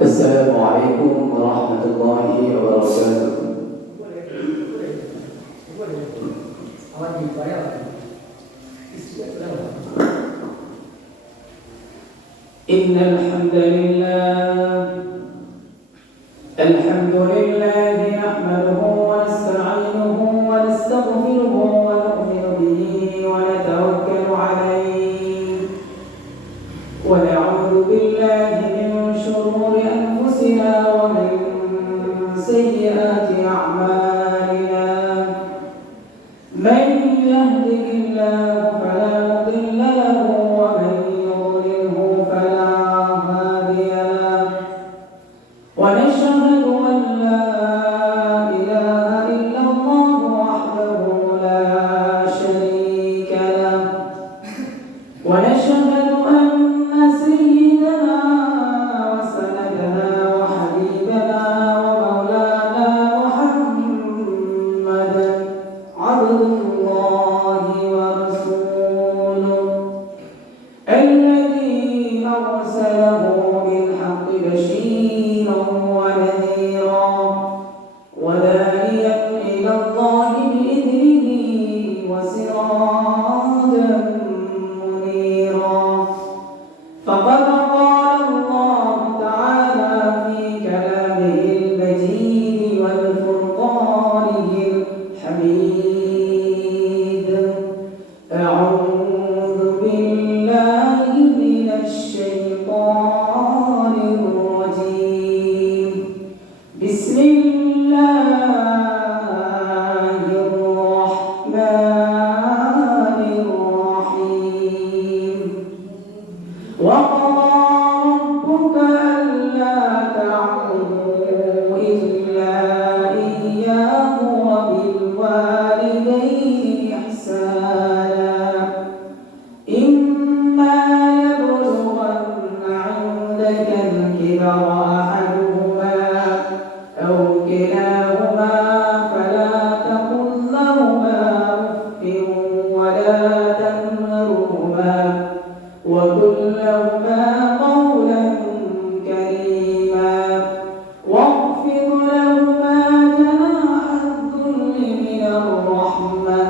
السلام عليكم ورحمة الله وبركاته. إن الحمد لله نحمده ونستعينه ونستغفره ونؤمن به ونتوكل عليه ونعوذ بالله من شرور أنفسنا ومن سيئات أعمالنا. من يهده الله فلا مضل له ومن يضلله فلا هادي له. ونشهد أن لا إله إلا الله وحده لا شريك له. ونشهد أن سيدنا وسندنا وحبيبنا ومولانا محمدا عبد الله ورسوله الذي أرسله بالحق بشيرا ونذيرا وداعيا إلى الله بإذنه وسراجا منيرا. فقد قال الله تعالى في كلامه المجيد والفرقانه الحميد: أعوذ بالله من الشيطان الرجيم. بسم الله الرحمن الرحيم. وقضى ربك ألا تعبدوا إلا إياه وبالوالدين إحسانا. إما يبلغن عندك الكبر أحدهما أو كلاهما فلا تقل لهما أف ولا تنهرهما وقل لهما قولا كريما. واخفض لهما جناح الذل من الرحمة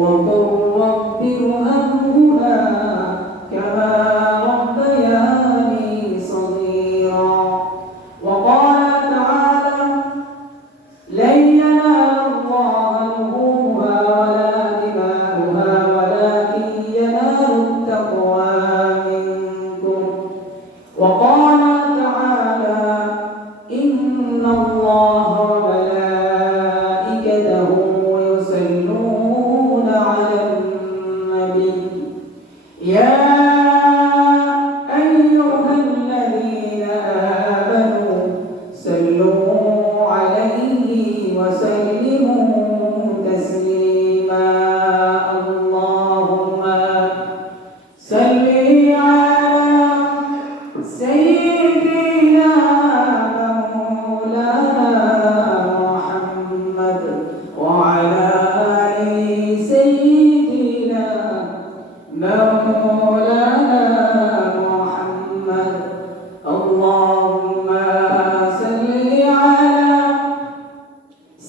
وقل رب ارحمهما كما ربياني صغيرا. وقال تعالى: لن ينال الله لحومها ولا دماؤها ولكن ينال التقوى منكم. وقال تعالى: إن الله وملائكته يصلون على النبي يا أيها الذين آمنوا صلوا عليه وسلموا تسليما. اللهم صل على سيدنا مولانا محمد وعلى آل سيدنا مولانا محمد. اللهم صل على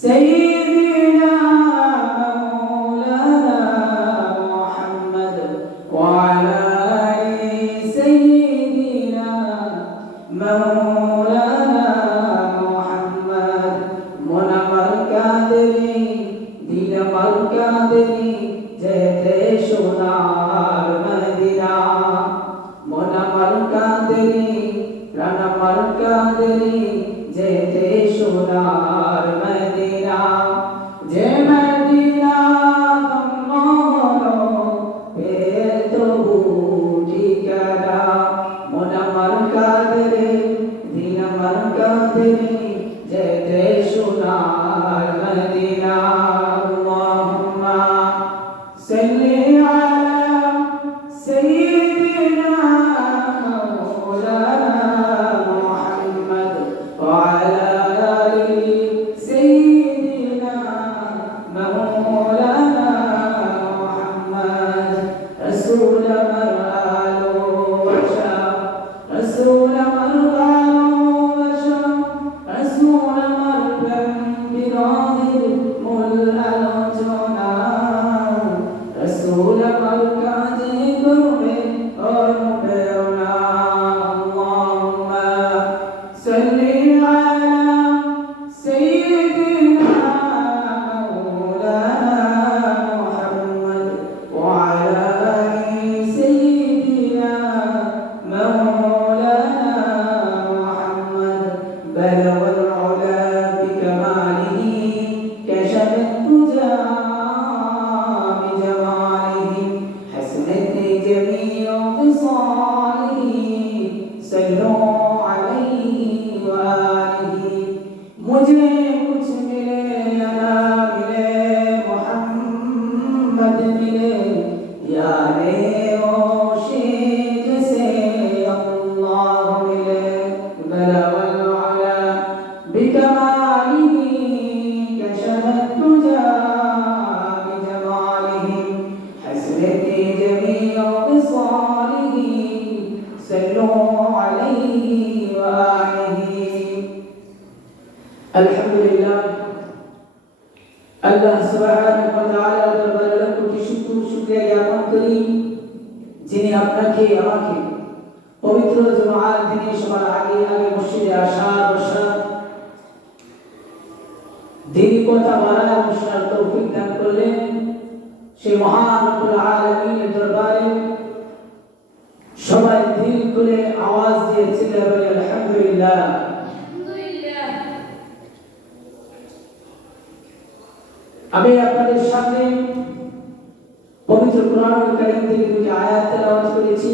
سيدنا مولانا محمد وعلى آل سيدنا مولانا محمد. منمر কাদেরি দিলমর কাদেরি যেতে সোনার মদিনা। মনমর কাদেরি প্রাণমর কাদেরি যেতে সোনার মদিনা। যে মদিনা ঠিকানা। মনমর কাদেরি দিলমর কাদেরি যেতে সোনার মদিনা। আল্লাহুম্মা সাল্লি আলা সাইয়্যিদিনা মাওলানা মুহাম্মদ ওয়া আলা আলি সাইয়্যিদিনা মাওলানা মুহাম্মদ। রাসূল মারআ جميع خصاله صلوا عليه وآله मुझे कुछ मिले या ना मिले मोहम्मद मिले यारे ओशे जैसे अल्लाह मिले बलवल अला बिकमालिही कशफत तुजा बिजमालिही हसरती जमीअ ख़िसालिही सल्लू अलैहि व आलिहि अल्हम्दुलिल्लाह আল্লাহ সুবহানাহু ওয়া তাআলার দরবারে লাখো শুকরিয়া জ্ঞাপন করি যিনি আপনাকে আমাকে পবিত্র জুমার দিনে সবার আগে মসজিদে আসার বসা দিনী কথা বলার বসার তৌফিক দান করলেন সেই মহান রব্বুল আলামিনের দরবারে সবাই দিল খুলে আওয়াজ দিয়ে চিল্লা বলে আলহামদুলিল্লাহ। আমি আপনাদের সামনে পবিত্র কোরআনুল কারীম থেকে দুটি আয়াত তেলাওয়াত করেছি।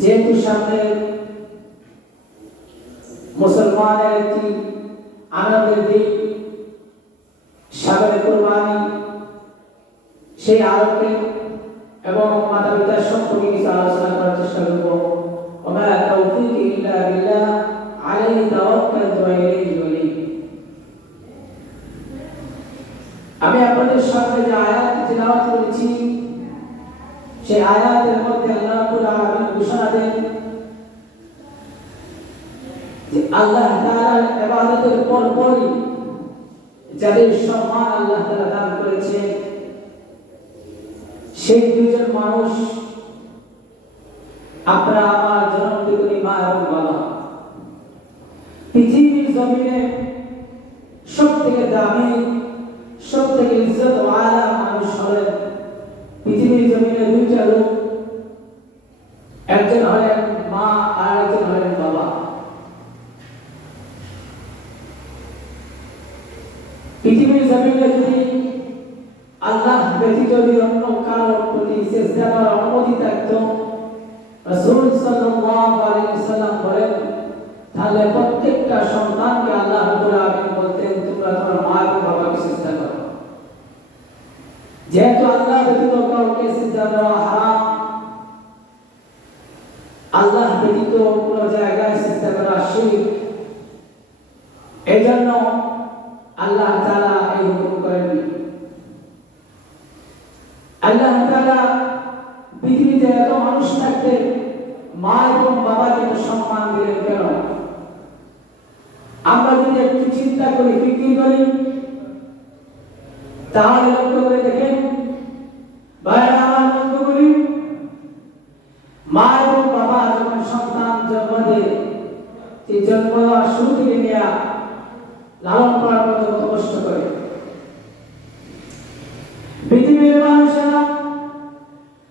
যেহেতু সামনে মুসলমানের একটি আনন্দের দিন সাগরে কুরবানি, সেই আলোকে এবং মাতা পিতার সম্পর্কে কিছু আলোচনা করার চেষ্টা করব। ওয়া মা তাওফীকি ইল্লা বিল্লাহ আলাইহি তাওয়াক্কালতু ওয়া ইলাইহি উনীব। আমি আপনাদের সামনে যে আয়াত তেলাওয়াত করেছি সেই আয়াতের মধ্যে আল্লাহ রাব্বুল আলামিন ঘোষণা দেন যে আল্লাহ তাআলার ইবাদতের পরপরই যাদের সম্মান আল্লাহ তাআলা দান করেছেন সেই দুজন মানুষ আপনারা আমার জনপ্রিয় মা এবং বাবা। পৃথিবীর জমিনে সবথেকে দামি সবথেকে ইজ্জত ওয়ালা মানুষ হলেন পৃথিবীর জমিনে দুইটা লোক, একজন হলেন মা আর একজন হলেন বাবা। পৃথিবীর জমিনে যদি আল্লাহ ব্যতীত অন্য কারোর প্রতি সিজদা করার অনুমতি থাকতো, রাসূল সাল্লাল্লাহু আলাইহি ওয়াসাল্লাম বলেন, তাহলে প্রত্যেকটা সন্তানকে আল্লাহ রাব্বুল আলামিন বলতেন তোমরা তোমার মা এবং বাবাকে সিজদা করো। যেহেতু আল্লাহ ব্যতীত কাউকে সিজদা করা হারাম, আল্লাহ ব্যতীত কোনো জায়গায় সিজদা করা শিরক, এজন্য আল্লাহ তাআলা এই হুকুম করেননি। আল্লাহ তাআলা পৃথিবীতে এত মানুষ থাকতে মা এবং বাবাকে সম্মান দিলেন কেন? আমরা যদি একটু চিন্তা করি, ফিকির করি, তাহলে লক্ষ্য করে দেখেন ভাইরা আমার, লক্ষ্য করি মা এবং বাবা যখন সন্তান জন্ম দেয়, সেই জন্ম দেওয়ার শুরু থেকে নিয়ে লালন পালন করতে কত কষ্ট করে। পৃথিবীর মানুষেরা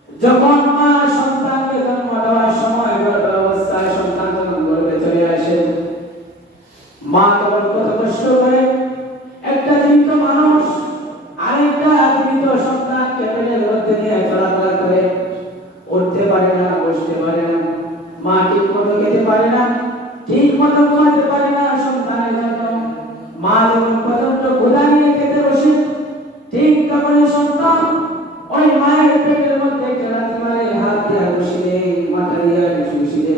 যখন মা সন্তানকে জন্ম দেওয়ার সময় অবস্থায় সন্তান যখন গর্ভে চলে আসে, মা তখন কত কষ্ট করে একটা জীবিত মানুষ আরেকটা জীবিত সন্তানকে পেটের মধ্যে নিয়ে চলাফেরা করে, উঠতে পারে না, বসতে পারে না, মা ঠিক মতো খেতে পারে না, ঠিক মতো ঘুমাতে পারে না সন্তানের জন্য। মা যখন প্রচন্ড ক্ষুধা নিয়ে খেতে বসে, ঠিক তখন সন্তান ওই মায়ের পেটের মধ্যে লাথি মারে, হাত দিয়ে বসিয়ে মাথা দিয়ে বসিয়ে,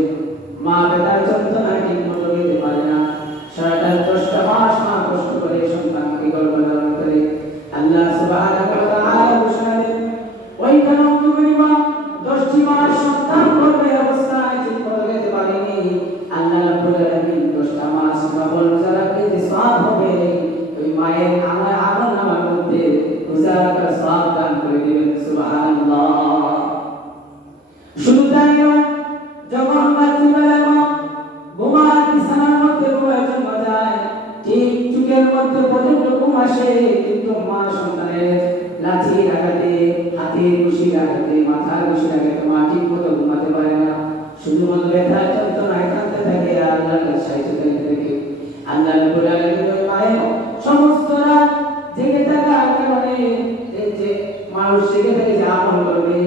মা বেতার যন্ত্রণায় ঠিক মতো খেতে পারে না। সারাটা 10টা মাস মা কষ্ট করে সন্তানকে গর্ভধারণ করে। আল্লাহ সুবহানাহু ওয়া তাআলা ঘোষণা দেন, ওই কারণে মা 10টি মাস সন্তান গর্ভে অবস্থায় ঠিক মতো খেতে পারেনি। আল্লাহ রাব্বুল আলামিন 10টা মাস নফল রোজা রাখলে যে সওয়াব হবে, ওই মায়ের আমলনামার মধ্যে রোজা রাখার সওয়াব দান করে দিবেন। সুবহানাল্লাহ। শুধু তাই নয়, যখন রাত্রিবেলা মা ঘুমার বিছানার মধ্যে ঘুমায় জন্ম যায়, ঠিক চোখের মধ্যে প্রচন্ড ঘুম আসে, কিন্তু মা সন্তানের লাঠির আঘাতে, হাতের ঘুষির আঘাতে, মাথার ঘুষির আঘাতে মা ঠিক মতো ঘুমাতে পারে না। শুধুমাত্র ব্যথা যন্ত্রণায় কাঁদতে থাকে আর আল্লাহর কাছে সাহায্য চাইতে থাকে। আল্লাহ রাব্বুল আলামিন ওই মায়ের সমস্ত রাত জেগে থাকার কারণে, যে মানুষ জেগে থেকে যে আমল করবে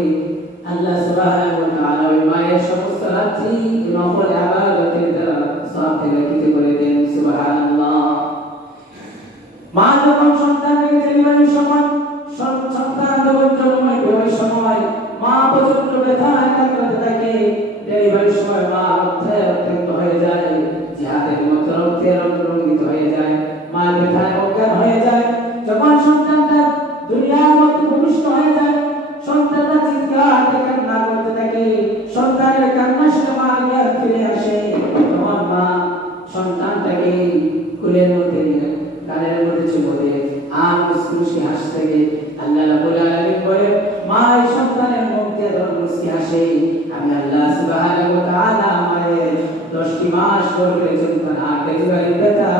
ব্যথায় কাতরাতে থাকে, ডেলিভারির সময় মা অত্যন্ত হয়ে যায়, জিহাদের মতো রক্তে হয়ে যায়, মা ব্যথায় অজ্ঞান হয়ে যায়। যখন সন্তানটা দুনিয়ার মধ্যে ভূমিষ্ঠ হয়ে যায়, সন্তানটা চিৎকার করে কান্না করতে থাকে, সন্তানের কান্না শুনে মা জ্ঞান ফিরে আসে। তখন মা সন্তানটাকে কোলের মধ্যে নিয়ে কানের মধ্যে চুমো দিয়ে আর মুস্কুশি হাসতে থাকে। আল্লাহ রাব্বুল আলামিন বলে, মা এই সন্তানের মুখ দিয়ে যখন মুস্কি হাসে, আমি আল্লাহ সুবহানাহু ওয়া তাআলা আমাদের 10টি মাস পরে যন্ত্রণা ডেলিভারি ব্যথা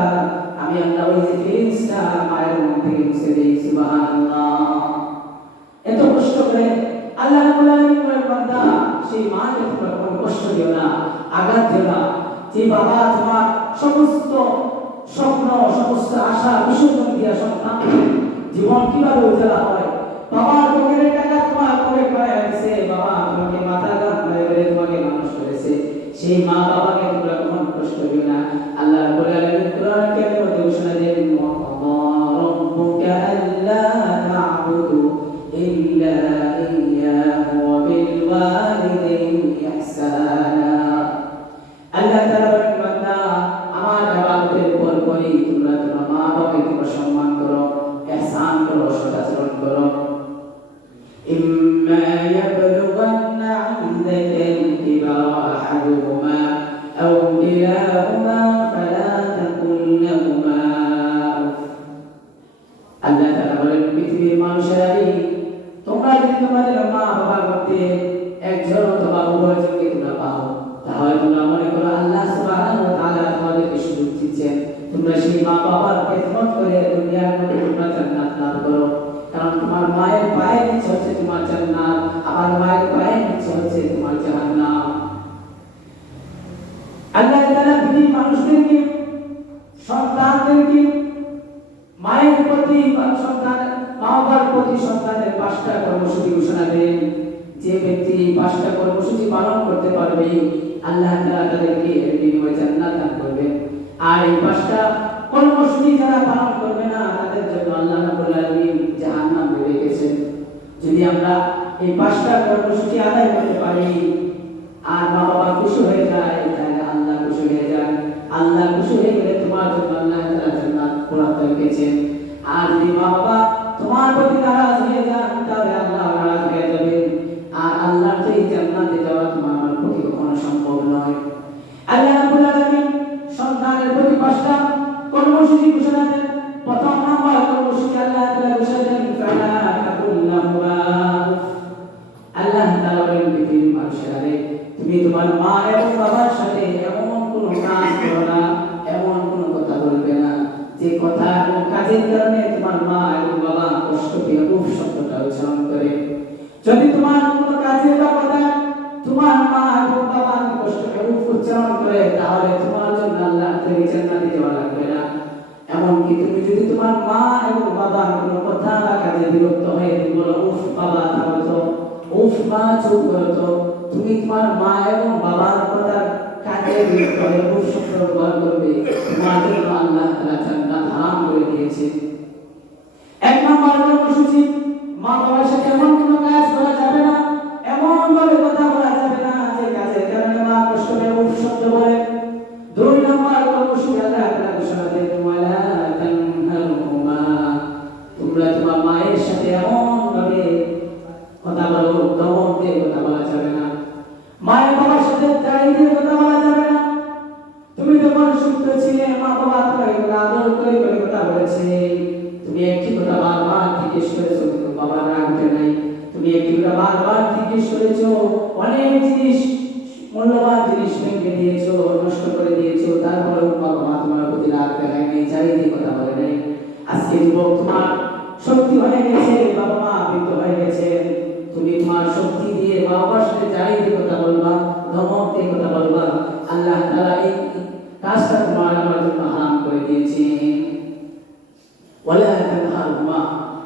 আমি আল্লাহ ওই যে ফিলিংসটা মায়ের মন থেকে মুছে দেই। সুবহানাল্লাহ। এত কষ্ট করে আল্লাহ রাব্বুল আলামিন বলেন, বান্দা সেই মাকে তোমরা কোনো কষ্ট দিও না, আঘাত দিও না। যে বাবা তোমার সমস্ত স্বপ্ন সমস্ত আশা বিসর্জন দিয়া সন্তান জীবন কিভাবে উজালা হয়, বাবার পকেটের টাকা তোমার পকেট পায় আছে, বাবা তোমাকে মাথা গাম করে তোমাকে মানুষ করেছে, সেই মা বাবাকে তোমরা কোনো কষ্ট দিও না। আল্লাহ রাব্বুল আলামিন কোরআন কারীমের মধ্যে ঘোষণা দেন, রাব্বুকা আল্লা তা'বুদু ইল্লা ইয়্যাহু ওয়া বিল ওয়ালিদাইনি ইহসানা। আল্লাহ তাআলা বলেন, বান্দা আমার ইবাদতের পর পরই তোমরা তোমার মা বাবাকে তোমরা সম্মান করো, ইহসান করো, সদাচরণ করো। ইম্মা ইয়াবলুগান্না ইনদাকা আল-কিবারা আহাদুহুমা আও কিলাহুমা ফালা তাকুল লাহুমা উফ। আল্লাহ তাআলা বলেন, পৃথিবীর মানুষেরাই তোমরা যদি তোমাদের মা বাবার মধ্যে একজন অথবা উভয়জনকে তোমরা পাও, তাহলে তোমরা মনে করো আল্লাহ সুবহানাহু ওয়া তাআলা তোমাদেরকে সুযোগ দিচ্ছেন, তোমরা সেই মা বাবার খেদমত করে দুনিয়ার মধ্যে তোমরা জান্নাত লাভ করো। কারণ তোমার মায়ের পায়ের নিচে হচ্ছে তোমার জান্নাত, আবার মায়ের পায়ের নিচে হচ্ছে তোমার জাহান্নাম। আল্লাহ তাআলা পৃথিবীর মানুষদেরকে সন্তানদেরকে মায়ের প্রতি সন্তান মা বাবার প্রতি সন্তানের 5টা কর্মসূচি ঘোষণা দেন। যে ব্যক্তি 5টা কর্মসূচি পালন করতে পারবে আল্লাহ তাআলা তাদেরকে এর বিনিময়ে জান্নাত দান করবেন। আর এই 5টা কর্মসূচি যারা পালন করবে না তাদের জন্য আল্লাহ রাব্বুল আলামিন জাহান্নাম রেখেছেন। যদি আমরা এই 5টা কর্মসূচি আদায় করতে পারি আর মা বাবা খুশি হয়ে যায়, তাহলে আল্লাহ খুশি হয়ে যায়। আল্লাহ খুশি হয়ে গেলে তোমার জন্য আল্লাহ তাআলা জান্নাত বরাদ্দ রেখেছেন। আর যদি মা বাবা তোমার প্রতি নারাজ হয়ে যান, তাহলে আল্লাহ নারাজ হয়ে যাবেন। আর আল্লাহর এই জান্নাতে যাওয়া তোমার আমার পক্ষে কখনো সম্ভব নয়। আল্লাহ রাব্বুল আলামিন সন্তানের প্রতি 5টা কর্মসূচি ঘোষণা দেন। প্রথম নাম্বার কর্মসূচি আল্লাহ তাআলা ঘোষণা দেন, ফালা তাকুল লাহুমা উফ। আল্লাহ তাআলা বলেন, পৃথিবীর মানুষেরা তুমি তোমার মা এবং বাবার সাথে এমন কোনো কাজ করো না, এমন কোনো কথা বলবে না যে কথা এবং কাজের কারণে তোমার মা এবং বাবা কষ্ট পেয়ে উফ শব্দটা উচ্চারণ করে। যদি তোমার কোনো কাজের বা কথা তোমার মা এবং বাবা কষ্ট পেয়ে উফ উচ্চারণ করে, তাহলে তোমার জন্য আল্লাহ থেকে জান্নাতে যাওয়া লাগবে না। এমনকি তুমি যদি তোমার মা এবং বাবার কোনো কথা বা কাজে বিরক্ত হয়ে বলো, উফ বাবা থামো তো, উফ মা চুপ করো তো, তুমি তোমার মা এবং বাবার কথা কাজে বিরক্ত হয়ে উফ শব্দ ব্যবহার করবে, তোমার জন্য আল্লাহ তাআলা জান্নাত হারাম করে দিয়েছে। 1 নম্বর কর্মসূচি, মা বাবার সাথে এমন কোনো কাজ করা যাবে না, এমন ভাবে কথা বলা যাবে না যে কাজের কারণে মা কষ্ট পেয়ে উফ শব্দ বলে। 2 নম্বর কর্মসূচি আল্লাহ তাআলা ঘোষণা দেন, ওয়ালা তানহারহুমা। তোমরা তোমার মায়ের সাথে এমন ভাবে কথা বলো, দমন দিয়ে কথা বলা যাবে না। মায়ের বাবার সাথে গালি দিয়ে কথা বলা যাবে না। তুমি যখন সুস্থ ছিলে মা বাবা তোমাকে আদর করে করে কথা বলেছে, তুমি একটি কথা বারবার জিজ্ঞেস করেছো, কিন্তু বাবা রাগ উঠে নাই। তুমি একটি কথা বারবার জিজ্ঞেস করেছো, অনেক জিনিস মূল্যবান জিনিস ভেঙে দিয়েছো, নষ্ট করে দিয়েছো, তারপরেও বাবা তোমার প্রতি রাগ দেখায় নাই, চাই দিয়ে কথা বলে নাই। আজকে যুবক তোমার শক্তি হয়ে গেছে, বাবা মা বৃদ্ধ হয়ে গেছে, তুমি তোমার শক্তি দিয়ে মা বাবার সাথে চাই দিয়ে কথা বলবা, ধমক দিয়ে কথা বলবা। আল্লাহ তাআলা এই কাজটা তোমার আমার জন্য হারাম করে দিয়েছে। ওয়ালা তানহারহুমা,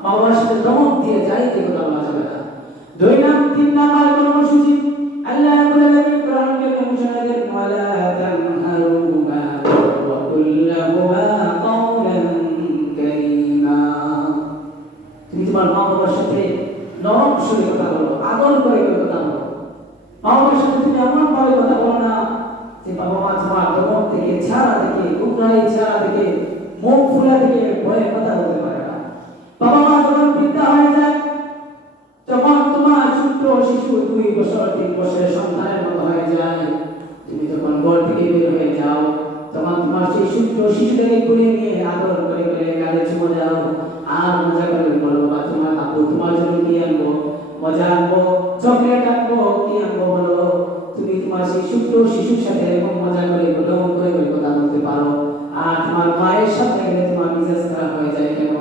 মা বাবার সাথে ধমক দিয়ে চাই দিয়ে কথা বলা যাবে না। 3 নাম্বার কর্মসূচি আল্লাহ রাব্বুল আলামিন কোরআনে ঘোষণা দেন, ওয়ালা তানহারহুমা ওয়া কুল লাহুমা কাওলান কারীমা। তুমি তোমার মা বাবার সাথে নরম সুরে কথা বলো, আদর করে কথা বলো, যে বাবা মা তোমার দমন থেকে ছাড়া থেকে গুমরাহি ছাড়া থেকে মুখ ফুলা থেকে ভয়ে কথা বলতে পারে না। বাবা মা যখন বৃদ্ধা হয়ে যায়, যখন তোমার ছোট্ট শিশু 2 বছর 3 বছরের সন্তানের মতো হয়ে যায়, তুমি যখন ঘর থেকে বের হয়ে যাও, তখন তোমার সেই ছোট্ট শিশুটাকে কোলে নিয়ে আদর করে করে গালে চুমো দাও আর মজা করে বলো, বা তোমার আব্বু তোমার জন্য কি আনবো, মজা আনবো, চকলেট আনবো, কি আনবো বলো। তুমি তোমার সেই ছোট্ট শিশুর সাথে এরকম মজা করে করে কথা বলতে পারো। আর তোমার মায়ের সাথে গেলে তোমার মেজাজ খারাপ হয়ে যায় কেন?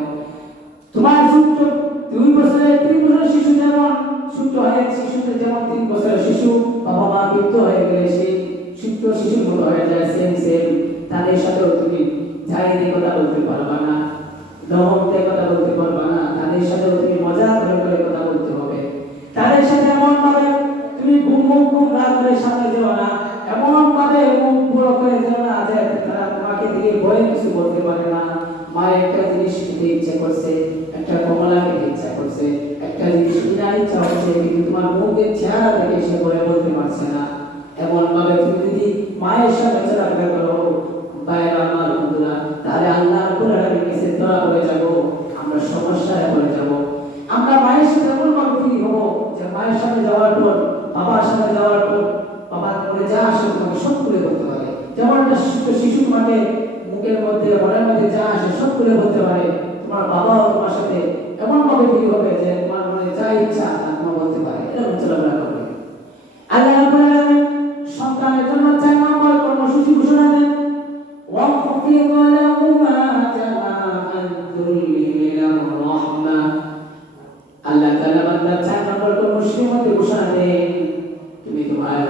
তোমার ছোট্ট 2 বছরের 3 বছরের শিশু যেমন ছোট্ট হয়, শিশুতে যেমন 3 বছরের শিশু বাবা মা বৃদ্ধ হয়ে গেলে সেই ছোট্ট শিশুর মতো হয়ে যায়, সেম তাদের সাথেও তুমি চাইলে কথা বলতে পারবা না, দমনতে কথা বলতে পারবা না, তাদের সাথেও তুমি মজা করে কথা বলতে হবে। তাদের সাথে এমন ভাবে তুমি ঘুম রাত করে সামনে যেও না, এমন ভাবে মুখ বড় করে যেও না যে তারা তোমাকে দিয়ে ভয়ে কিছু বলতে পারে না। মায়ের একটা জিনিস খেতে ইচ্ছা করছে, একটা কমলা খেতে ইচ্ছা করছে, একটা জিনিস কিনার ইচ্ছা হচ্ছে, কিন্তু তোমার মুখের চেহারা দেখে সে ভয়ে বলতে পারছে না। এমন ভাবে তুমি যদি মায়ের সাথে চলাফেরা করো বাইরে আমার বন্ধুরা, তাহলে আল্লাহ রাব্বুল আলামিনের কাছে দোয়া করে যাব, আমরা সমস্যায় পড়ে যাব। আমরা মায়ের সাথে এমন ভাবে ফ্রি হব যে মায়ের সাথে যাওয়ার পর, বাবার সাথে যাওয়ার পর, বাবার পরে যা আসে তোমাকে সব খুলে বলতে পারে। যেমন একটা শিশু তোমাকে মুখের মধ্যে মনের মধ্যে যা আসে সব খুলে বলতে পারে, তোমার বাবাও তোমার সাথে এমন ভাবে ফ্রি হবে যে তোমার মনে যা ইচ্ছা তা তোমার বলতে পারে। এরকম চলাফেরা করবে। আল্লাহ রাব্বুল আলামিন সন্তানের জন্য 4 নম্বর কর্মসূচি ঘোষণা দেন, وَاخْفِضْ لَهُمَا جَنَاحَ الذُّلِّ مِنَ الرَّحْمَةِ। আল্লাহ তাআলা বান্দার 4 নম্বর কর্মসূচির মধ্যে ঘোষণা দেন, তুমি তোমার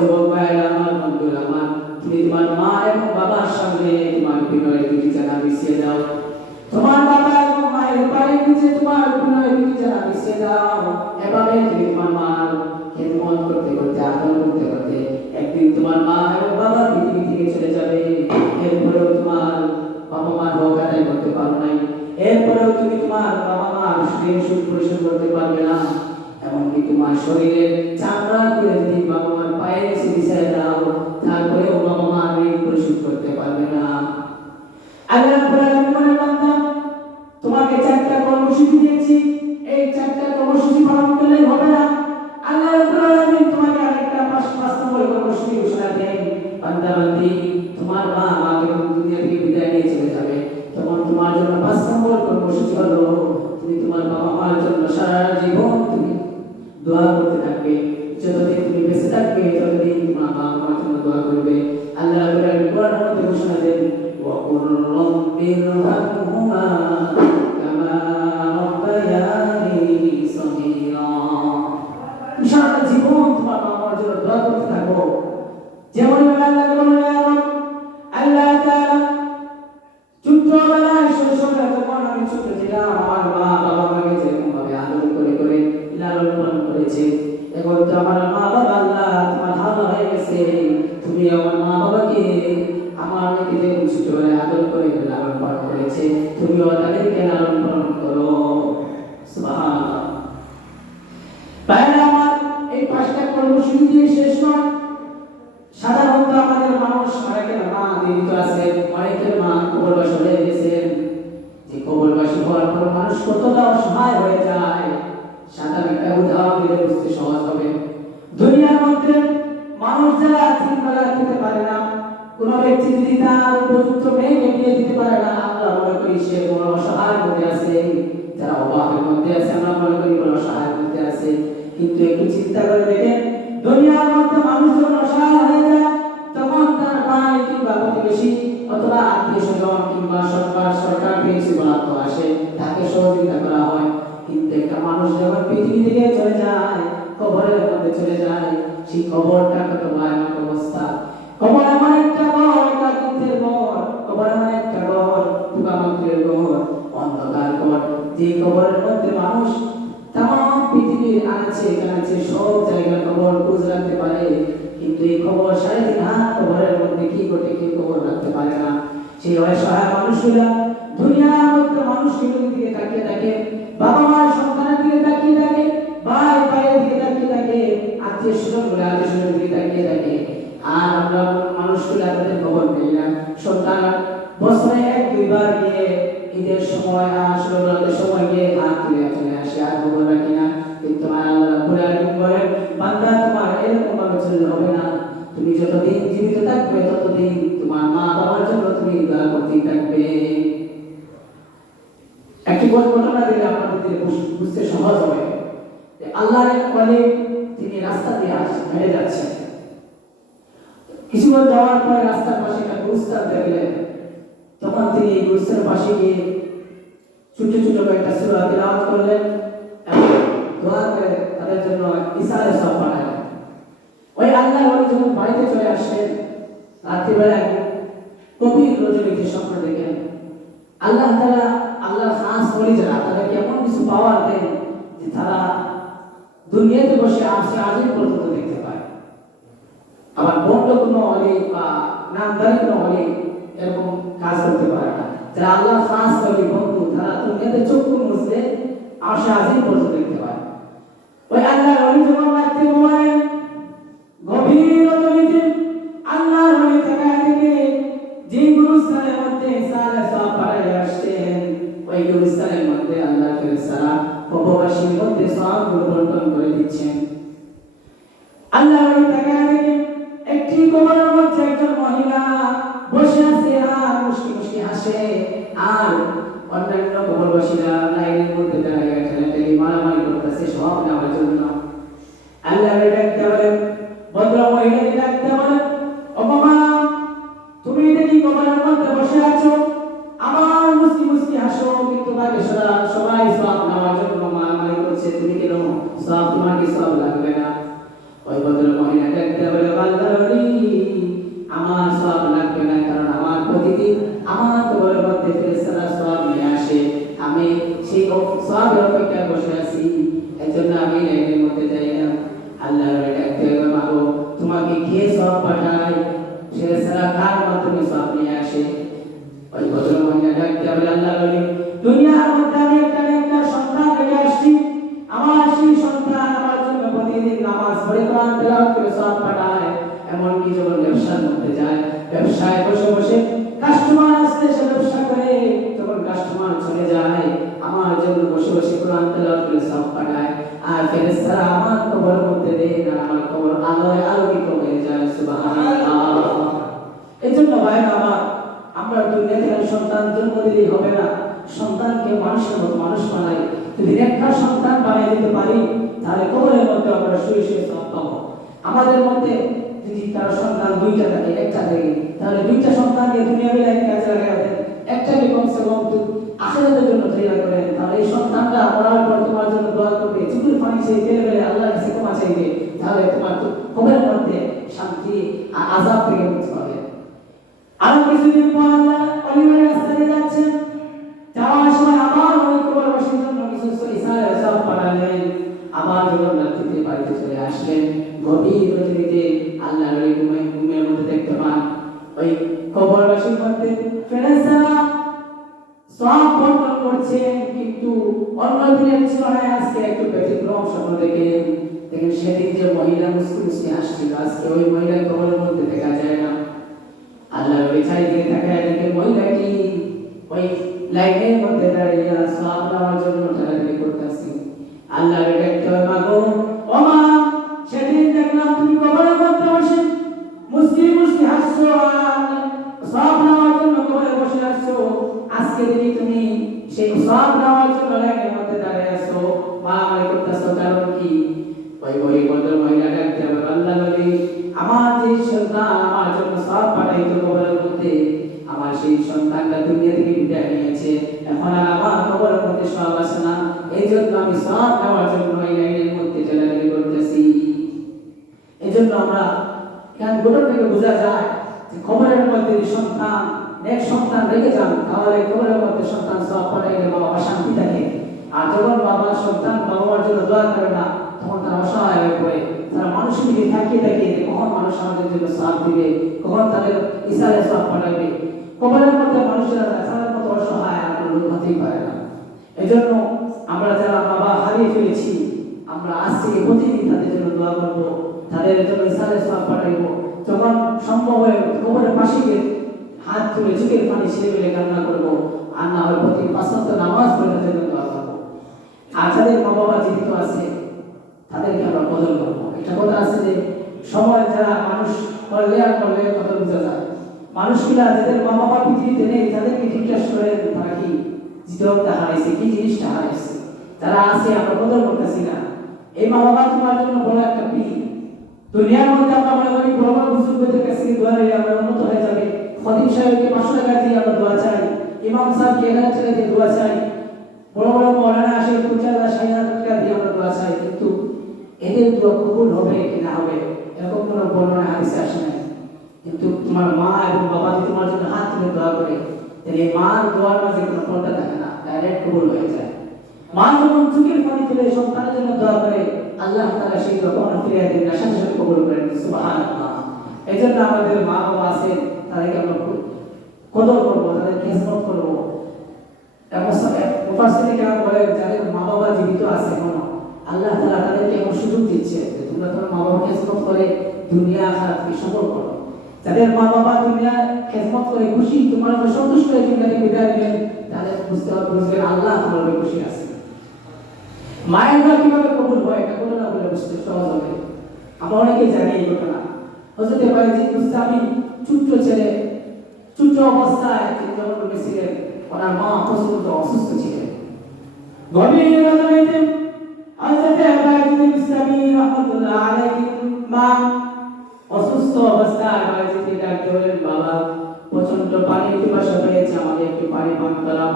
যুবক ভাইরা আমার, বন্ধুরা আমার, তুমি তোমার মা এবং বাবার সামনে তোমার বিনয়ের 2টি জানা বিছিয়ে দাও। তোমার বাবা এবং মায়ের পায়ের নিচে তোমার বিনয়ের 2টি জানা বিছিয়ে দাও। এভাবে তুমি তোমার মার খেদমত করতে করতে, আদর করতে করতে একদিন তোমার মা এবং বাবা পৃথিবী থেকে চলে যাবে। এরপরেও তোমার বাবা মার হক আদায় করতে পারো নাই, এরপরেও তুমি তোমার বাবা মার সুখ পরিশোধ করতে পারবে না। এমনকি তোমার শরীরের চামড়া করে যদি বাবা মার পায়ের নিচে বিছিয়ে দাও, তারপরেও বাবা মার ঋণ পরিশোধ করতে পারবে না। আল্লাহ রাব্বুল আলামিনের বান্দা, তোমাকে 4টা কর্মসূচি দিয়েছি, এই 4টা কর্মসূচি পালন করলেই হবে না। আল্লাহ রাব্বুল আলামিন তোমাকে আরেকটা 5 নম্বর কর্মসূচি ঘোষণা দেন, বান্দা বান্দি, তোমার মা যখন দুনিয়া থেকে বিদায় নিয়ে চলে যাবে, তখন তোমার জন্য 5 নম্বর কর্মসূচি হলো, তুমি তোমার বাবা মার জন্য সারা জীবন তুমি দোয়া করতে থাকবে। যতদিন তুমি বেঁচে থাকবে ততদিন তোমার বাবা মার জন্য দোয়া করবে। আল্লাহ রাব্বুল আলামিন কোরআনের মধ্যে ঘোষণা দেন, وَقُلْ رَبِّ ارْحَمْهُمَا كَمَا رَبَّيَانِي صَغِيرًا। সারা জীবন তোমার বাবা মার জন্য দোয়া করতে থাকো। যেমন আল্লাহ বলেন, আল্লাহ তাআলা ছোটবেলায় শৈশবে যখন আমি ছোট ছিলাম, আমার মা বাবা আমাকে যেরকম ভাবে আদর করে করে লালন পালন করেছে, এখন তো আমার মা বাবা আল্লাহ তোমার ভালো হয়ে গেছে, তুমি আমার মা বাবাকে আমাকে যেরকম ছোটবেলায় আদর করে লালন পালন করেছে, তুমিও তাদেরকে লালন পালন করো। সুবহানাল্লাহ। বাইরে আমার এই 5টা কর্মসূচি দিয়ে শেষ নয়। সাধারণত আমাদের মানুষ, অনেকের মা জীবিত আছেন, অনেকের মা কবরবাসী হয়ে গেছেন। যে কবরবাসী হওয়ার পর মানুষ কতটা অসহায় হয়ে যায়, সাধারণ একটা উদাহরণ দিলে বুঝতে সহজ হবে। দুনিয়ার মধ্যে মানুষ যারা 3 বেলা খেতে পারে না, কোন ব্যক্তি যদি তার উপযুক্ত মেয়েকে বিয়ে দিতে পারে না, আমরা মনে করি সে বড় অসহায়ের মধ্যে আছে। যারা অভাবের মধ্যে আছে আমরা মনে করি বড় অসহায়ের মধ্যে আছে। কিন্তু একটু চিন্তা করে দেখেন, দুনিয়ার মধ্যে মানুষ যখন অসহায় হয়ে যায়, তখন তার ভাই কিংবা প্রতিবেশী অথবা আত্মীয়-স্বজন কিংবা সরকার পেয়েছে বরাদ্দ আসে, তাকে সহযোগিতা করা হয়। কিন্তু একটা মানুষ যখন পৃথিবী থেকে চলে যায়, কবরের মধ্যে চলে যায়, সেই কবরটা কত ভয়ানক অবস্থা। কবর এমন একটা ঘর, একাকিত্বের ঘর, কবর এমন একটা ঘর, পোকামাকড়ের ঘর, অন্ধকার ঘর, যে কবরের মধ্যে মানুষ তাম পৃথিবীর আনাচে কানাচে সব জায়গা খবর খোঁজ রাখতে পারে, কিন্তু এই খবর 3.5 হাত কবরের মধ্যে কি ঘটে কেউ খবর রাখতে পারে না। সেই অসহায় মানুষগুলা দুনিয়ার মধ্যে মানুষের দিকে তাকিয়ে থাকে, বাবা মার সন্তানের দিকে তাকিয়ে থাকে, ভাই ভাইয়ের দিকে তাকিয়ে থাকে, আত্মীয়-স্বজনগুলো আত্মীয়-স্বজনের দিকে তাকিয়ে থাকে। আর আমরা মানুষগুলা তাদের খবর নেই না। সন্তান বছরে 1-2 বার গিয়ে ঈদের সময় আসলে রোজার সময় গিয়ে হাত তুলে চলে আসে, আর খবর রাখি না। কিন্তু আল্লাহ রাব্বুল আলামিন বলেন, বান্দা তোমার এরকম ভাবে চললে হবে না। তুমি যতদিন জীবিত থাকবে ততদিন তোমার মা বাবার জন্য তুমি দোয়া করতেই থাকবে। একটি ঘটনা দিলে আপনাদের বুঝতে সহজ হবে যে আল্লাহর এক ওলি তিনি রাস্তা দিয়ে হেঁটে যাচ্ছেন। কিছুক্ষণ যাওয়ার পরে রাস্তার পাশে একটা গুরুস্থান দেখলেন। তখন তিনি এই গুরুস্থানের পাশে গিয়ে ছোট ছোট কয়েকটা সূরা তিলাওয়াত করলেন এবং দোয়া করে তাদের জন্য ইসারে সব পাঠালেন। ওই আল্লাহর ওলি যখন বাড়িতে চলে আসলেন, রাত্রিবেলা গভীর রজনীতে স্বপ্ন দেখেন। আল্লাহ তাআলা আল্লাহর খাস ওলি যারা তাদেরকে এমন কিছু পাওয়ার দেন যে তারা দুনিয়াতে বসে আসে আজিম পর্যন্ত দেখতে পায়। আবার বন্ধ কোনো ওলি বা নামদারি কোনো ওলি এরকম কাজ করতে পারে না। যারা আল্লাহ খাস ওলি বন্ধু তারা দুনিয়াতে চক্ষু মুছলে আসে আজিম পর্যন্ত দেখতে পায়। ওই আল্লাহর ওলি যখন রাত্রে ঘুমায় গভীর রজনীতে আল্লাহর ওলি তাকায় দেখে যে গুরুস্থানের মধ্যে সারা সব পাড়ায় আসছেন, ওই গুরুস্থানের মধ্যে আল্লাহ ফেরেশতারা কবরবাসীর মধ্যে সব বন্টন করে দিচ্ছেন। আল্লাহ ওই তাকায় দেখে একটি কবরের মধ্যে একজন মহিলা বসে আছে আর মুশকি মুশকি হাসে, আর অন্যান্য কবরবাসীরা লাইনের মধ্যে দাঁড়িয়ে ঠেলাঠেলি মারামারি করতেছে সব নেওয়ার জন্য। আল্লাহ ডাকতে বলেন, ভদ্র মহিলাকে ডাকতে বলেন, ও বাবা তুমি দেখি কবরের মধ্যে বসে আছো, আমার মুস্কি মুস্কি হাসো, কিন্তু বাকি সবাই সব নেওয়ার জন্য মারামারি করছে, তুমি কেন সব তোমার কি সব লাগবে না? ওই ভদ্র মহিলা ডাকতে বলে, আল্লাহর আমার সব লাগবে না, কারণ আমার প্রতিদিন আমার কবরের মধ্যে ফেরেশতারা সব নিয়ে আসে, আমি সেই সবের অপেক্ষায় বসে আছি, এজন্য আমি লাইনের মধ্যে যাই না। আল্লাহর ডাকতে বলে, মাগো তোমাকে কে সব পাঠায়? ফেরেশতারা কার মাধ্যমে সব নিয়ে আসে? ওই ভদ্র মহিলা ডাকতে বলে, আল্লাহর দুনিয়ার মধ্যে আমি একটা সন্তান রেখে আসছি, আমার সেই সন্তান আমার জন্য প্রতিদিন নামাজ পড়ে কোরআন তেলাওয়াত করে সব পাঠায়। এমনকি যখন ব্যবসার মধ্যে যায়, ব্যবসায় বসে বসে কাস্টমার আসলে সে ব্যবসা করে, যখন কাস্টমার চলে যায় আমার জন্য বসে বসে কোরআন তেলাওয়াত করে সব পাঠায়। আর ফেরেশতারা আমার কবরের মধ্যে দেয় না, আমার কবর আলোয় আলোকিত হয়ে যায়। সুবহানাল্লাহ। এজন্য ভাইরা আমার, আমরা দুনিয়াতে সন্তান জন্ম দিলেই হবে না, সন্তানকে মানুষের মতো মানুষ বানাই। যদি একটা সন্তান বানিয়ে দিতে পারি তাহলে কবরের মধ্যে আমরা শুয়ে শুয়ে সব পাবো। আমাদের মধ্যে যদি কারো সন্তান 2টা থাকে, 1টা থাকে, তাহলে 2টা সন্তানকে দুনিয়া বিলায় কাজে লাগাই দেন, একটাকে কমসে কম আখিরাতের জন্য তৈরি করেন, তাহলে এই সন্তানটা মরার পর তোমার জন্য দোয়া করবে, চুলের পানি চেয়ে ফেলে ফেলে আল্লাহর কাছে ক্ষমা চাইবে, তাহলে তোমার কবরের মধ্যে শান্তি আর আযাব থেকে মুক্তি পাবে। আরো কিছুদিন পর আল্লাহ অলিভার রাস্তায় যাচ্ছেন, যাওয়ার সময় আবার ওই কবরবাসীর জন্য কিছু ইশারা সব পাঠালেন, আবার যখন রাত্রিতে বাড়িতে চলে আসলেন, গভীর রজনীতে আল্লাহর ওই ঘুমের মধ্যে দেখতে পান ওই কবরবাসীর মধ্যে ফেরেশতারা সব বন্টন করছেন, কিন্তু অন্য দিনের তুলনায় আজকে একটু ব্যতিক্রম স্বপ্ন দেখেন। সেদিন যে মহিলা মুস্কি মুস্কি হাসছিল, আজকে ওই মহিলা কবরের মধ্যে দেখা যায় না। আল্লাহর ওই চারিদিকে তাকায় দেখে মহিলাটি ওই লাইনের মধ্যে দাঁড়িয়ে সব নেওয়ার জন্য ঠেলাঠেলি করতেছে। আল্লাহর ডাকতে হয়, মাগো ও মা, সেদিন দেখলাম তুমি কবরের মধ্যে বসে মুস্কি মুস্কি হাসছো আর সব নেওয়ার জন্য কবরে বসে আছো, আজকে দেখি তুমি সেই সব নেওয়ার জন্য লাইনের মধ্যে দাঁড়িয়ে আছো, মারামারি করতেছো, কারণ কি? ওই ভদ্র মহিলা ডাকতে হবে, আল্লাহর আমার যে সন্তান আমার জন্য সব পাঠাইতো কবরের মধ্যে, আমার সেই সন্তানটা দুনিয়া থেকে বিদায় নিয়েছে, এখন আর আমার কবরের মধ্যে সব আছে না, এই জন্য আমি সব নেওয়ার জন্য এই লাইনের মধ্যে ঠেলাঠেলি করতেছি। এই জন্য আমরা এখানে গোটা থেকে বোঝা যায় যে কবরের মধ্যে সন্তান নেক সন্তান রেখে যান, তাহলে কবরের মধ্যে সন্তান সব পাঠাইলে বাবা শান্তি থাকে। আর যখন বাবা সন্তান বাবা মার জন্য দোয়া করে না, তখন তারা অসহায় হয়ে পড়ে, তারা মানুষের দিকে তাকিয়ে তাকিয়ে কখন মানুষ আমাদের জন্য সাথ দিবে, কখন তাদের ইশারায় সব পাঠাবে। কবরের মধ্যে মানুষেরা তাদের মতো অসহায় আর কোনো লোক হতেই পারে না। এই জন্য আমরা যারা বাবা হারিয়ে ফেলেছি, আমরা আজ থেকে প্রতিদিন তাদের জন্য দোয়া করবো, তাদের জন্য ইশারায় সব পাঠাইবো, যখন সম্ভব হয় কবরের পাশে গিয়ে হাত তুলে চোখের পানি ছেড়ে ফেলে কান্না করবো, আর না হয় প্রতি 5 ওয়াক্ত নামাজ পড়ে তাদের জন্য দোয়া করবো। আর যাদের মা বাবা জীবিত আছে তাদেরকে আমরা কদর করবো। একটা কথা আছে যে সময় যারা মানুষ করলে আর করলে কদর বোঝা যায়। মানুষগুলা যাদের মা বাবা পৃথিবীতে নেই তাদেরকে জিজ্ঞেস করে তারা কি জীবনটা হারাইছে, কি জিনিসটা হারাইছে। যারা আছে আমরা কদর করতেছি না। এই মা বাবা তোমার জন্য বড় একটা পীর। দুনিয়ার মধ্যে আমরা মনে করি বড় বড় বুজুর্গদের কাছে দোয়া নিয়ে আমরা উন্নত হয়ে যাবে। খতিব সাহেবকে 500 টাকা দিয়ে আমরা দোয়া চাই, ইমাম সাহেবকে 1000 টাকা দিয়ে দোয়া চাই, বড় বড় মাওলানা আসে 50,000 টাকা দিয়ে আমরা দোয়া চাই, কিন্তু এদের দোয়া কবুল হবে কি না হবে এরকম কোনো বর্ণনা হাদিসে আসে নাই। কিন্তু তোমার মা এবং বাবা যদি তোমার জন্য হাত তুলে দোয়া করে তাহলে মার দোয়ার মাঝে কোনো পর্দা থাকে না, ডাইরেক্ট কবুল হয়ে যায়। মা যখন চোখের পানি ফেলে সন্তানের জন্য দোয়া করে আল্লাহ তাআলা সেই দোয়া কখনো ফিরিয়ে দেন না, সাথে সাথে কবুল করেন। সুবহানাল্লাহ। এই জন্য আমাদের মা বাবা আছেন তাদেরকে আমরা কদর করবো, তাদের খেদমত করবো। মুফাসসিরিন কেরাম বলেন যাদের মা বাবা জীবিত আছে এখনো আল্লাহ তাআলা তাদেরকে এমন সুযোগ দিচ্ছে যে তোমরা তোমার মা বাবার খেদমত করে দুনিয়া আখিরাতকে সফল করো। যাদের মা বাবা দুনিয়া খেদমত করে খুশি তোমার উপর সন্তুষ্ট হয়ে দুনিয়াকে বিদায় দিবেন তাদের বুঝবেন আল্লাহ তোমার উপর খুশি আছে। মায়ের দোয়া কিভাবে কবুল হয় এটা ঘটনা বলে বুঝতে সহজ হবে। আমরা অনেকেই জানি এই ঘটনা। হযরত বায়জিদ বুস্তামি ছোট্ট ছেলে, ছোট্ট অবস্থায় তিনি যখন বেঁচেছিলেন ওনার মা প্রচন্ড অসুস্থ ছিলেন। গভীর রাতে হযরত বায়জিদ বুস্তামি রাহমাতুল্লাহ আলাইহি মা অসুস্থ অবস্থায় বায়জিদকে ডাক দিলেন, বাবা প্রচন্ড পানির পিপাসা পেয়েছে, আমাকে একটু পানি পান করাও।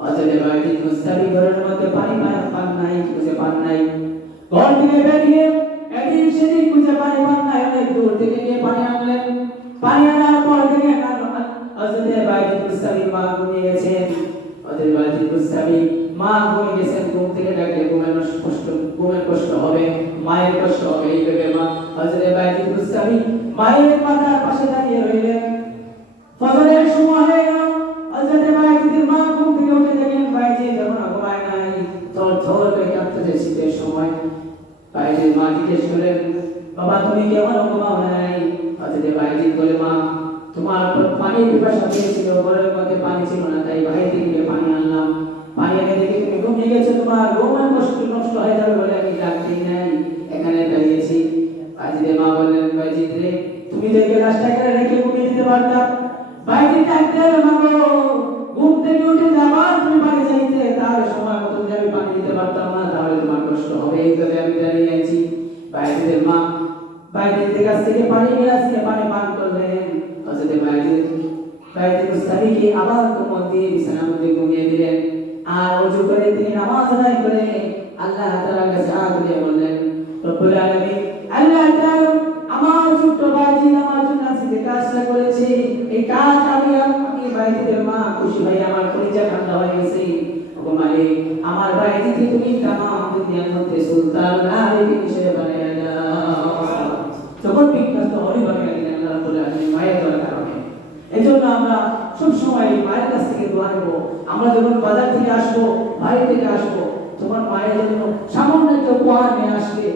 হযরত বায়জিদ বুস্তামি ঘরের মধ্যে পানি পান নাই, খুঁজে পান নাই। ঘর থেকে বেরিয়ে এদিক সেদিক খুঁজে পানি পান নাই, অনেক দূর থেকে গিয়ে পানি আনলেন। পানি আনার পর থেকে হযরত বায়জিদ বুস্তামি মা ঘুমিয়ে গেছেন। হযরত বায়জিদ বুস্তামি মা ঘুমিয়ে গেছেন, ঘুম থেকে ডাকলে ঘুমের কষ্ট হবে, মায়ের কষ্ট হবে, এই ভেবে মা হযরত বায়জিদ বুস্তামি মায়ের মাথার পাশে দাঁড়িয়ে রইলেন। ফজরের সময় হয়ে গেল, হযরত বায়জিদের মা ঘুম থেকে উঠে দেখেন বায়জিদ এখনো ঘুমায় নাই, থর থর করে কাঁপতেছে শীতের সময়। বায়জিদ মা জিজ্ঞেস করলেন, বাবা তুমি কি এখনো ঘুমাও নাই? হযরত বায়জিদ বলে, মা তোমার পানির পিপাসা পেয়েছিল, ঘরের মধ্যে পানি ছিল না, তাই বাইরে থেকে পানি আনলাম। পানি এনে দেখে তুমি ঘুমিয়ে গেছো, তোমার ঘুমের কষ্ট নষ্ট হয়ে যাবে বলে আমি ডাকতেই নাই, এখানে দাঁড়িয়েছি। বায়জিদের মা বললেন, বায়জিদ রে তুমি তো এই গ্লাসটা এখানে রেখে ঘুমিয়ে দিতে পারতাম। বায়জিদ ডাকতে মাগো ঘুম থেকে উঠে যাবা তুমি বাড়ি যাইতে, তার সময় মতো যদি আমি পানি দিতে পারতাম না তাহলে তোমার কষ্ট হবে, এইভাবে আমি দাঁড়িয়ে আছি। বায়জিদের মা বায়জিদের কাছ থেকে পানি নিয়ে আসছে, পানি পান করলেন। হযরত বায়জিদ বুস্তামিকে আবার কোমর দিয়ে বিছানার মধ্যে ঘুমিয়ে দিলেন। আর ওযু করে তিনি নামাজ আদায় করে আল্লাহ তাআলার কাছে হাত তুলে বললেন, রব্বুল আলামিন আল্লাহ তাআলা আমার ছোট্ট বায়জিদ আমার জন্য আজকে যে কাজটা করেছে এই কাজ আমি বায়জিদের মা খুশি হয়ে আমার কলিজা ঠান্ডা হয়ে গেছে। ওগো মালিক আমার বায়জিদকে তুমি তামাম দুনিয়ার মধ্যে সুলতান আলিম হিসেবে বানিয়ে দাও। যখন বিখ্যাত হরি বানিয়ে দিলেন আল্লাহ রাব্বুল আলামিন মায়ের দোয়ার কারণে। এজন্য আমরা সব সময় মায়ের কাছ থেকে দোয়া নেব। আমরা যখন বাজার থেকে আসবো, বাড়ি থেকে আসবো, তোমার মায়ের জন্য সামান্য একটা উপহার নিয়ে আসলে,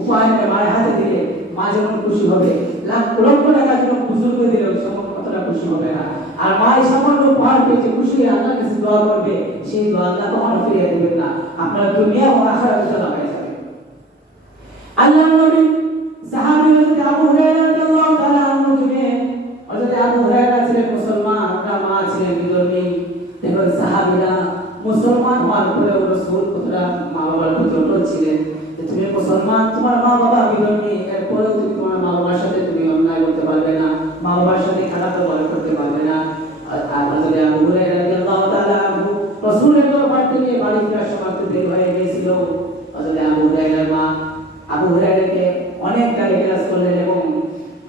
উপহার নিয়ে মায়ের হাতে দিলে মা যেমন খুশি হবে, লাখ লক্ষ টাকা যখন বুজুর্গ দিলে কতটা খুশি হবে না। আর মা এই সামান্য উপহার পেয়েছে খুশি হয়ে আল্লাহর কাছে দোয়া করবে, সেই দোয়া আল্লাহ কখনো ফিরিয়ে দেবেন না, আপনার দুনিয়া ও আখিরাত উজ্জ্বল হয়ে যাবে। আল্লাহর নবী সাহাবী হযরত আবু হুরায়রা রাদিয়াল্লাহু তাআলা আনহু যুগে হযরত আবু হুরায়রা ছিলেন মুসলমান, তার মা ছিলেন বিধর্মী। দেখো সাহাবীরা মুসলমান হওয়ার পরেও রাসূল কতটা মা বাবার প্রতি অটল ছিলেন যে তুমি মুসলমান, তোমার মা বাবা বিধর্মী, এরপরেও তুমি তোমার মা বাবার সাথে তুমি অন্যায় করতে পারবে না, মা বাবার সাথে খারাপ ব্যবহার করতে পারবে না। আর হযরত আবু হুরায়রা রাদিয়াল্লাহু তাআলা আনহু রাসূলের দরবার থেকে বাড়ি ফেরার সময় দেরি হয়ে গিয়েছিল। হযরত আবু হুরায়রার মা আবু হুরায়রাকে অনেক গালি-গালাজ করলেন এবং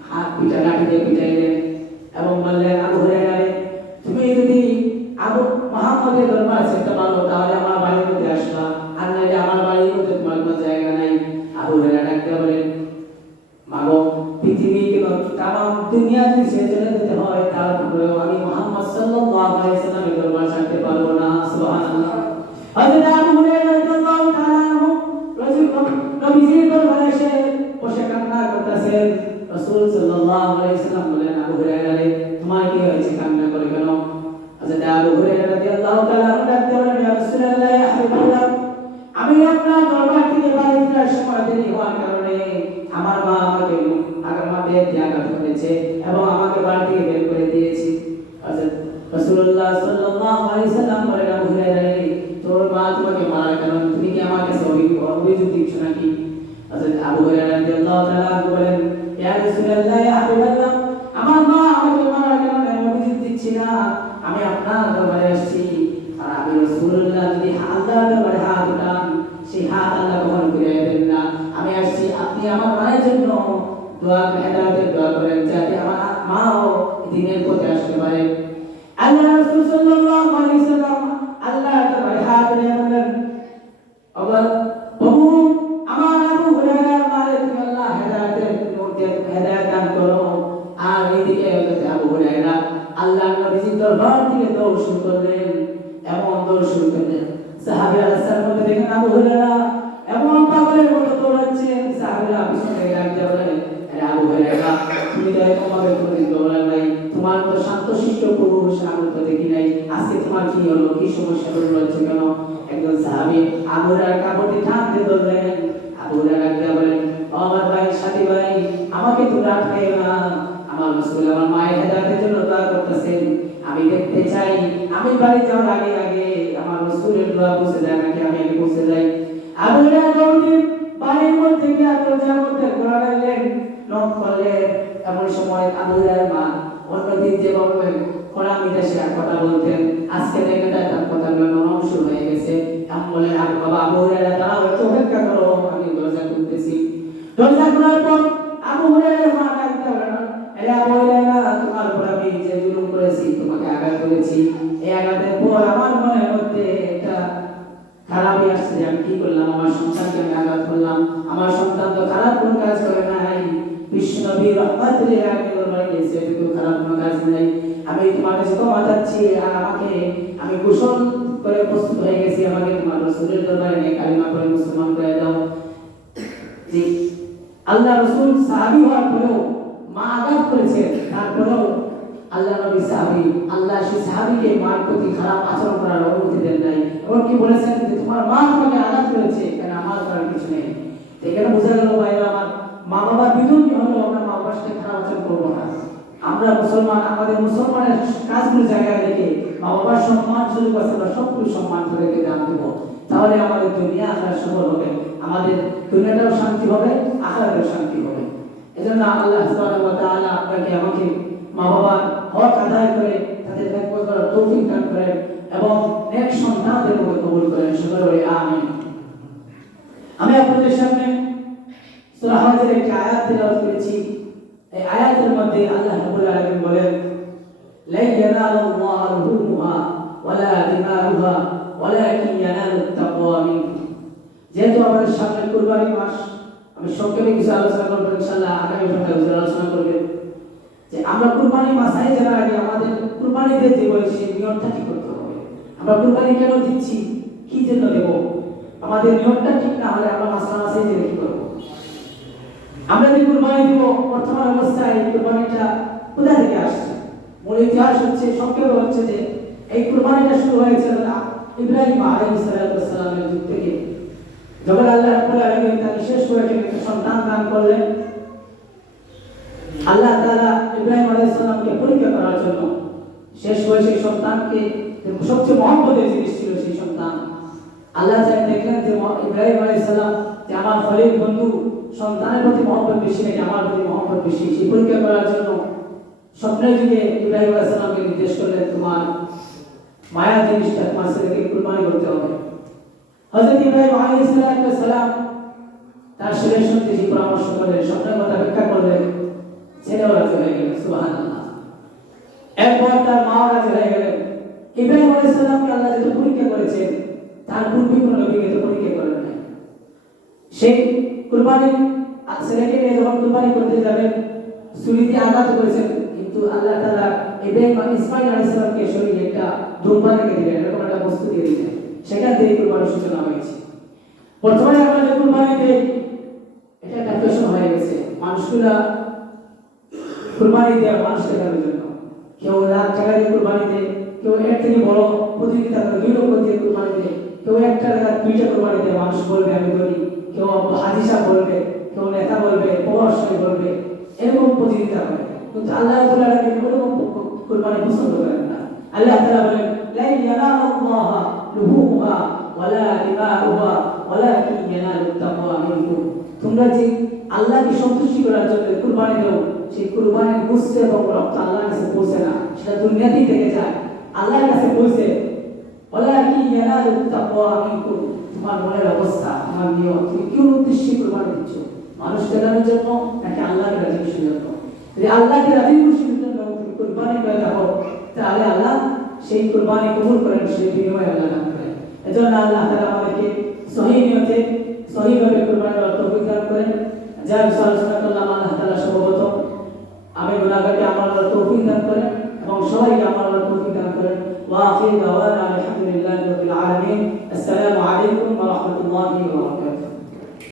হাত পিটা লাঠি দিয়ে পিটাইলেন এবং বললেন, আবু হুরায়রা তুমি যদি আবু মুহাম্মদের দরবার যেতে পারো তাহলে আমার বাড়ির মধ্যে আসবা, আর নাইলে আমার বাড়ির মধ্যে তোমার কোনো জায়গা নাই। আবু হুরায়রা ডাকতে বলেন, মাগো পৃথিবী এবং তামাম দুনিয়া যদি ছেড়ে চলে যেতে হয় তারপরেও আমি মুহাম্মদ সাল্লাল্লাহু আলাইহি ওয়াসাল্লামের দরবার ছাড়তে পারবো না। সুবহানাল্লাহ। হযরত আবু হুরায়রা রাদিয়াল্লাহু তাআলা আনহু নবীজির দরবারে এসে বসে কান্না করতেছেন। রাসূল সাল্লাল্লাহু আমার মা আমাকে আগামাতে আঘাত করেছে এবং আমাকে বাড়ি থেকে বের করে দিয়েছে। হযরত রাসূলুল্লাহ সাল্লাল্লাহু আলাইহি সাল্লাম বলেন, আবু হুরায়রা, তোর মা তোমাকে মারার কারণ তুমি কি আমার কাছে অভিযোগ দিচ্ছ নাকি? হযরত আবু হুরায়রা রাদিয়াল্লাহু তাআলা বলেন, ইয়া রাসূলুল্লাহ, ইয়া হাবিবাল্লাহ, আমার মা আমাকে মারার কারণে আমি অভিযোগ দিচ্ছি না, আমি আপনার দরবারে আসছি। আর আমি রাসূলুল্লাহ যদি আল্লাহর দরবারে হাত উঠান, সেই হাত আল্লাহ কখনো ফিরিয়ে দেন না। আমি আসছি আপনি আমার মায়ের জন্য দোয়া হেদায়েতের দোয়া করেন, যাতে আমার মাও দ্বীনের পথে আসতে পারে। আল্লাহ রাসূল সাল্লাল্লাহু আলাইহি সাল্লাম আল্লাহর দরবারে হাত উঠিয়ে বলেন, আবার প্রভু, আমার আবু হুরায়রার মারে তুমি আল্লাহ হেদায়েতের নূর দিয়ে হেদায়েত দান করো। আর এইদিকে হযরত আবু হুরায়রা আল্লাহর নবীর দরবার থেকে দৌড় শুরু করলেন, এমন দৌড় শুরু করলেন সাহাবীরা রাস্তার মধ্যে দেখেন আবু হুরায়রা এমন পাগলের মতো দৌড়াচ্ছে। সাহাবীরা পিছনে লাগতে বলেন, আরে আবু হুরায়রা, তুমি তো এরকম ভাবে কোনদিন দৌড়ান নাই, তোমার তো শান্তশিষ্ট পুরুষ আমি তো দেখি নাই, আজকে তোমার কি হলো, কি সমস্যা দৌড়াচ্ছ কেন? একজন সাহাবী আবু হুরায়রার কাপড়ে টানতে ধরলেন। আবু হুরায়রা লাগতে বলেন, ও আমার ভাই, সাথী ভাই, আমাকে তো আটকাইও না, আমার রাসূল আমার মায়ের হেদায়েতের জন্য দোয়া করতেছেন, আমি দেখতে চাই আমি বাড়ি যাওয়ার আগে আগে আমার রাসূলের দোয়া পৌঁছে যায় নাকি আমি আগে পৌঁছে যাই। আবু হুরায়রা দৌড়ে বাড়ির মধ্যে গিয়ে দরজার মধ্যে ঘোরা লাগলেন, নক করলেন। এমন সময় আবু হুরায়রার মা অন্যদিন যে বলবে খোলা মিটাসে আর কথা বলতেন, আজকে দেখে তার কথাগুলো নরম শুরু হয়ে গেছে। আমি বলেন, আর বাবা আবু হুরায়রা দাঁড়াও, একটু অপেক্ষা করো, আমি দরজা খুলতেছি। দরজা খোলার পর আবু হুরায়রার মা ডাকতে বলেন, আরে আবু হুরায়রা, তোমার উপর আমি যে জুলুম করেছি, তোমাকে আঘাত করেছি, এই আঘাতের পর আমার মনের মধ্যে একটা খারাপই আসছে যে আমি কি করলাম, আমার সন্তানকে আমি আঘাত করলাম। আমার সন্তান তো খারাপ কোনো কাজ করে নাই, বিশ্ব নবী রাহমাতুল লিল আলামিন বলে গেছে তো খারাপ কোনো কাজ নাই। আমি তোমার কাছে ক্ষমা চাচ্ছি, আর আমাকে আমি গোসল করে প্রস্তুত হয়ে গেছি, আমাকে তোমার রাসূলের দরবারে নিয়ে কালিমা পড়ে মুসলমান করে দাও। জি, আল্লাহ রাসূল সাহাবী হওয়ার পরেও মা আঘাত করেছে, তারপরেও আল্লাহ নবী সাহাবী, আল্লাহ সেই সাহাবীকে মার প্রতি খারাপ আচরণ করার অনুমতি দেন নাই, এবং কি বলেছেন যে তোমার মা তোমাকে আঘাত করেছে, কেন আমার করার কিছু নেই। এখানে বোঝা গেল ভাইরা আমার, মা বাবার বিরুদ্ধে হলেও আমরা মা বাবার সাথে খারাপ আচরণ করবো না। আমরা মুসলমান, আমাদের মুসলমানের কাজগুলো জায়গায় রেখে মা বাবার সম্মান সুযোগ আছে আমরা সবগুলো সম্মান করে দান দেবো, তাহলে আমাদের দুনিয়া আখিরাত সফল হবে, আমাদের দুনিয়াটাও শান্তি হবে, আখিরাতেও শান্তি হবে। এজন্য আল্লাহ সুবহানাহু ওয়া তাআলা আপনাকে আমাকে মা বাবার হক আদায় করে তাদের খেদমত করার তৌফিক দান করেন এবং নেক সন্তানদের মধ্যে কবুল করেন, সকলে বলি আমিন। আমি আপনাদের সামনে সূরা হজের একটি আয়াত তেলাওয়াত করেছি। এই আয়াতের মধ্যে আল্লাহ রাব্বুল আলামিন বলেন, লা ইয়ানালুল্লাহু লুহুমুহা ওয়ালা দিমাউহা ওয়ালাকিন ইয়ানালুত তাকওয়া মিনকুম। যেহেতু আমাদের সামনে কুরবানি মাস, আমি সংক্ষেপে কিছু আলোচনা করব, ইনশাআল্লাহ আগামী সপ্তাহে আলোচনা করব যে আমরা কুরবানি মাসায় যাওয়ার আগে আমাদের কুরবানিতে যে সেই নিয়মটা ঠিক করতে হবে। আমরা কুরবানি কেন দিচ্ছি, কি জন্য দেব, আমাদের নিয়মটা ঠিক না হলে আমরা মাসায় যে কি করব। আমরা যে কুরবানি দেব, বর্তমান অবস্থায় কুরবানিটা কোথা থেকে আসছে? মূল ইতিহাস হচ্ছে, সংক্ষেপে হচ্ছে যে এই কুরবানিটা শুরু হয়েছে ইব্রাহিম আলাইহিস সালামের যুগ থেকে, যখন আল্লাহ রাব্বুল আলামিন তার বিশেষ করে একটা সন্তান দান করলেন। আল্লাহ তাআলা ইব্রাহিম আলাইহিস সালামকে পরীক্ষা করার জন্য শেষ বয়সে সন্তানকে, সবচেয়ে মহব্বতের জিনিস ছিল সেই সন্তান। আল্লাহ তাআলা দেখলেন যে ইব্রাহিম আলাইহিস সালাম যে আমার খলিল বন্ধু, সন্তানের প্রতি মহব্বত বেশি নাকি আমার প্রতি মহব্বত বেশি, সেই পরীক্ষা করার জন্য স্বপ্নের যুগে ইব্রাহিম আলাইহিস সালামকে নির্দেশ করলেন, তোমার মায়া জিনিসটা তোমার ছেলেকে কুরবানি করতে হবে। হযরত ইব্রাহিম আলাইহিস সালাম তার ছেলের সঙ্গে যে পরামর্শ করলেন, স্বপ্নের কথা ব্যাখ্যা করলেন, ছেলেও রাজি হয়ে গেলেন, সুবহানাল্লাহ। এরপর তার মাও রাজি হয়ে গেলেন। ইব্রাহিম আলাইহিস সালামকে আল্লাহ যেহেতু পরীক্ষা করেছেন, তার পূর্বে কোনো নবীকে তো পরীক্ষা করেন নাই। সেই কুরবানি ছেলেকে নিয়ে যখন কুরবানি করতে যাবেন, ছুরিতে আঘাত করেছেন, কিন্তু আল্লাহ তাআলা ইব্রাহিম ইসমাঈল আলাইহিস সালামকে শরীরে একটা দুম্বা রেখে দিলেন, এরকম একটা বস্তু দিয়ে দিলেন, সেখান থেকে কুরবানির সূচনা হয়েছে। বর্তমানে আমরা যে কুরবানি দেই, এটা একটা ফ্যাশন হয়ে গেছে। মানুষগুলা কুরবানি দেয় মানুষ দেখানোর জন্য, কেউ লাখ টাকা দিয়ে কুরবানি দেয়, কেউ এর থেকে বড় প্রতিযোগিতা করে 2 লক্ষ দিয়ে কুরবানি দেয়, কেউ 1 টাকা 2টা কুরবানি দেয়, মানুষ বলবে আমি ধরি, কেউ হাজি সাহেব বলবে, কেউ নেতা বলবে, করবে, এরকম প্রতিযোগিতা করে। কিন্তু আল্লাহ রাব্বুল আলামিন এরকম কুরবানি পছন্দ করেন না। আল্লাহ তাআলা বলেন লা ইয়ানালুল্লাহা লুহুমুহা ওয়ালা দিমাউহা ওয়ালাকিন ইয়ানালুত তাকওয়া মিনকুম। তোমরা যে আল্লাহকে সন্তুষ্টি করার জন্য কুরবানি দাও, সেই কুরবানির গোশত এবং রক্ত আল্লাহর কাছে পৌঁছে না, সেটা দুনিয়াতেই থেকে যায়, আল্লাহর কাছে পৌঁছে। ওয়ালাকিন ইয়ানালুত তাকওয়া মিনকুম। তোমার মনের অবস্থা, তোমার নিয়ত, তুমি কোন উদ্দেশ্যে কুরবানি দিচ্ছ? মানুষ দেখানোর জন্য নাকি আল্লাহকে রাজি খুশির জন্য? যদি আল্লাহকে রাজি খুশির জন্য তুমি কুরবানি করে থাকো, তাহলে আল্লাহ সেই কুরবানি কবুল করেন, সেই বিনিময় আল্লাহ দান করেন। এজন্য আল্লাহ তাআলা আমাদেরকে সহিহ নিয়তে সহিহভাবে কুরবানি করার তৌফিক দান করেন। যার আলোচনা করলাম, আল্লাহ তাআলা সর্বপ্রথম আমি গুনাহগারকে আমল করার তৌফিক দান করেন এবং সবাইকে আমল করার তৌফিক দান করেন। ওয়া আখিরু দাওয়ানা আলহামদুলিল্লাহি রাব্বিল আলামিন। আসসালামু আলাইকুম ওয়া রাহমাতুল্লাহি ওয়া বারাকাতুহু।